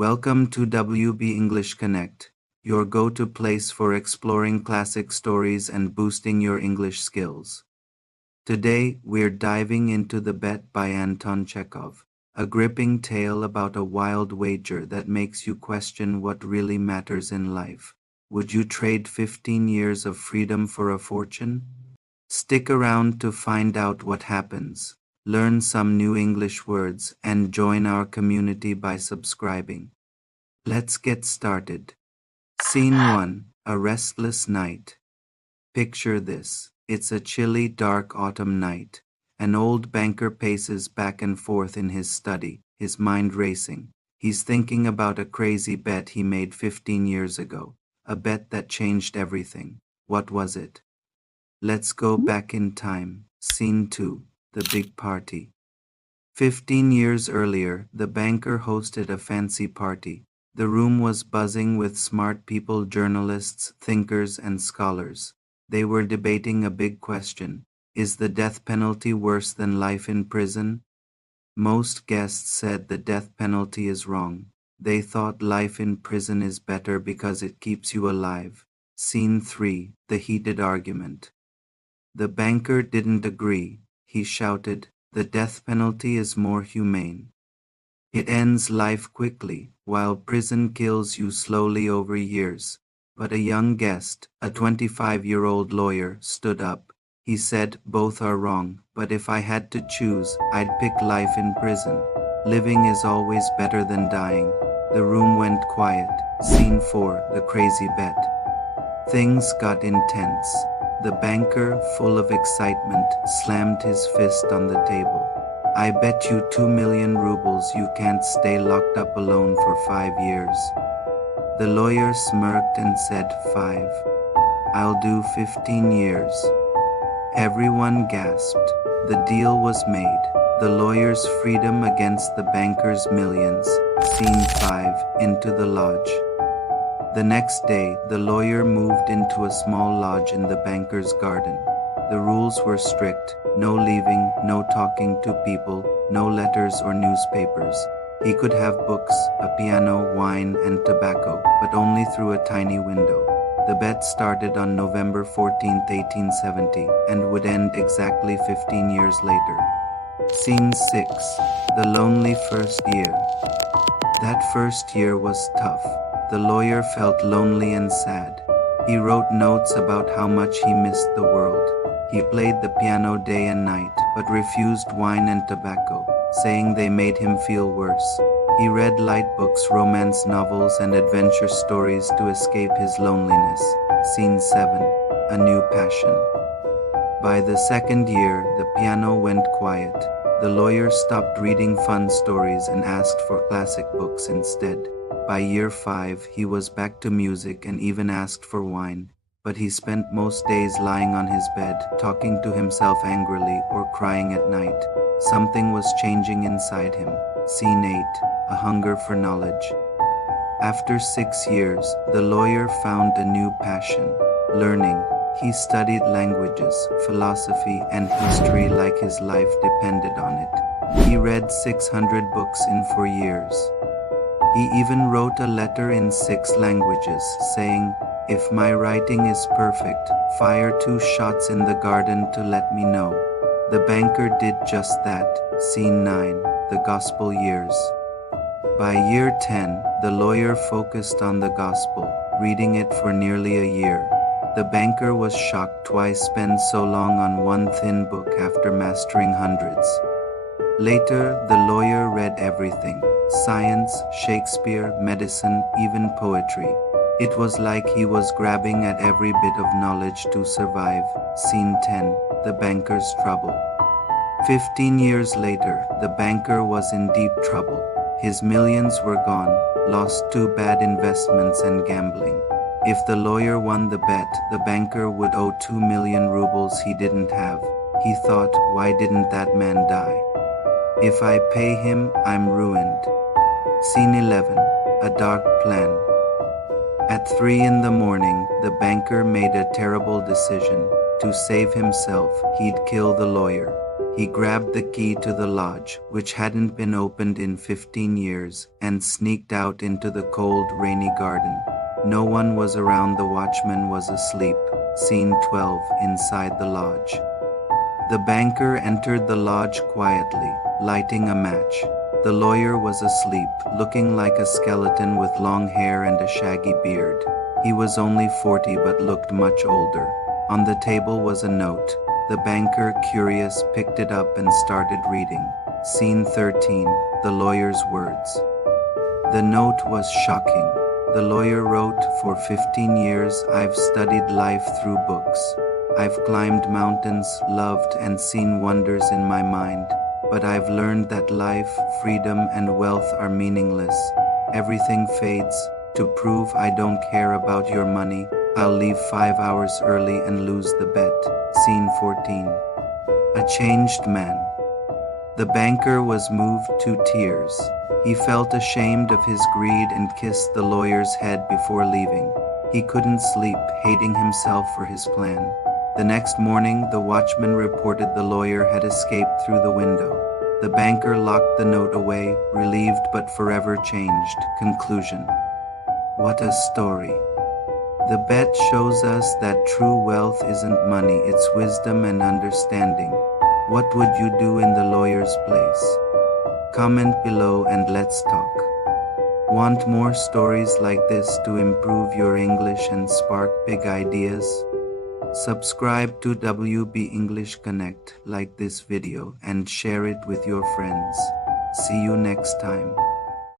Welcome to WB English Connect, your go-to place for exploring classic stories and boosting your English skills. Today, we're diving into The Bet by Anton Chekhov, a gripping tale about a wild wager that makes you question what really matters in life. Would you trade 15 years of freedom for a fortune? Stick around to find out what happens. Learn some new English words and join our community by subscribing. Let's get started. Scene 1. A restless night. Picture this. It's a chilly, dark autumn night. An old banker paces back and forth in his study, his mind racing. He's thinking about a crazy bet he made 15 years ago. A bet that changed everything. What was it? Let's go back in time. Scene 2. The big party. 15 years earlier, the banker hosted a fancy party. The room was buzzing with smart people, journalists, thinkers, and scholars. They were debating a big question. Is the death penalty worse than life in prison? Most guests said the death penalty is wrong. They thought life in prison is better because it keeps you alive. Scene 3. The heated argument. The banker didn't agree. He shouted, "The death penalty is more humane. It ends life quickly, while prison kills you slowly over years." But a young guest, a 25-year-old lawyer, stood up. He said, "Both are wrong, but if I had to choose, I'd pick life in prison. Living is always better than dying." The room went quiet. Scene 4. The crazy bet. Things got intense. The banker, full of excitement, slammed his fist on the table. "I bet you 2 million rubles you can't stay locked up alone for 5 years. The lawyer smirked and said, "5. I'll do 15 years. Everyone gasped. The deal was made. The lawyer's freedom against the banker's millions. Scene 5. Into the lodge. The next day, the lawyer moved into a small lodge in the banker's garden. The rules were strict: no leaving, no talking to people, no letters or newspapers. He could have books, a piano, wine, and tobacco, but only through a tiny window. The bet started on November 14, 1870, and would end exactly 15 years later. Scene 6. The lonely first year. That first year was tough. The lawyer felt lonely and sad. He wrote notes about how much he missed the world. He played the piano day and night, but refused wine and tobacco, saying they made him feel worse. He read light books, romance novels, and adventure stories to escape his loneliness. Scene 7. A new passion. By the second year, the piano went quiet. The lawyer stopped reading fun stories and asked for classic books instead. By year 5, he was back to music and even asked for wine, but he spent most days lying on his bed, talking to himself angrily or crying at night. Something was changing inside him. Scene 8. A hunger for knowledge. After 6 years, the lawyer found a new passion: learning. He studied languages, philosophy, and history like his life depended on it. He read 600 books in 4 years. He even wrote a letter in 6 languages, saying, "If my writing is perfect, fire 2 shots in the garden to let me know." The banker did just that. Scene 9. The gospel years. By year 10, the lawyer focused on the gospel, reading it for nearly a year. The banker was shocked why spend so long on one thin book after mastering hundreds. Later, the lawyer read everything: science, Shakespeare, medicine, even poetry. It was like he was grabbing at every bit of knowledge to survive. Scene 10. The banker's trouble. 15 years later, the banker was in deep trouble. His millions were gone, lost 2 bad investments and gambling. If the lawyer won the bet, the banker would owe 2 million rubles he didn't have. He thought, why didn't that man die? If I pay him, I'm ruined. Scene 11. A dark plan. At 3 in the morning, the banker made a terrible decision. To save himself, he'd kill the lawyer. He grabbed the key to the lodge, which hadn't been opened in 15 years, and sneaked out into the cold, rainy garden. No one was around. The watchman was asleep. Scene 12. Inside the lodge. The banker entered the lodge quietly, lighting a match. The lawyer was asleep, looking like a skeleton with long hair and a shaggy beard. He was only 40 but looked much older. On the table was a note. The banker, curious, picked it up and started reading. Scene 13. The lawyer's words. The note was shocking. The lawyer wrote, "For 15 years I've studied life through books. I've climbed mountains, loved and seen wonders in my mind, but I've learned that life, freedom and wealth are meaningless. Everything fades. To prove I don't care about your money, I'll leave 5 hours early and lose the bet." Scene 14. A changed man. The banker was moved to tears. He felt ashamed of his greed and kissed the lawyer's head before leaving. He couldn't sleep, hating himself for his plan. The next morning, the watchman reported the lawyer had escaped through the window. The banker locked the note away, relieved but forever changed. Conclusion. What a story. The bet shows us that true wealth isn't money, it's wisdom and understanding. What would you do in the lawyer's place? Comment below and let's talk. Want more stories like this to improve your English and spark big ideas? Subscribe to WB English Connect, like this video, and share it with your friends. See you next time.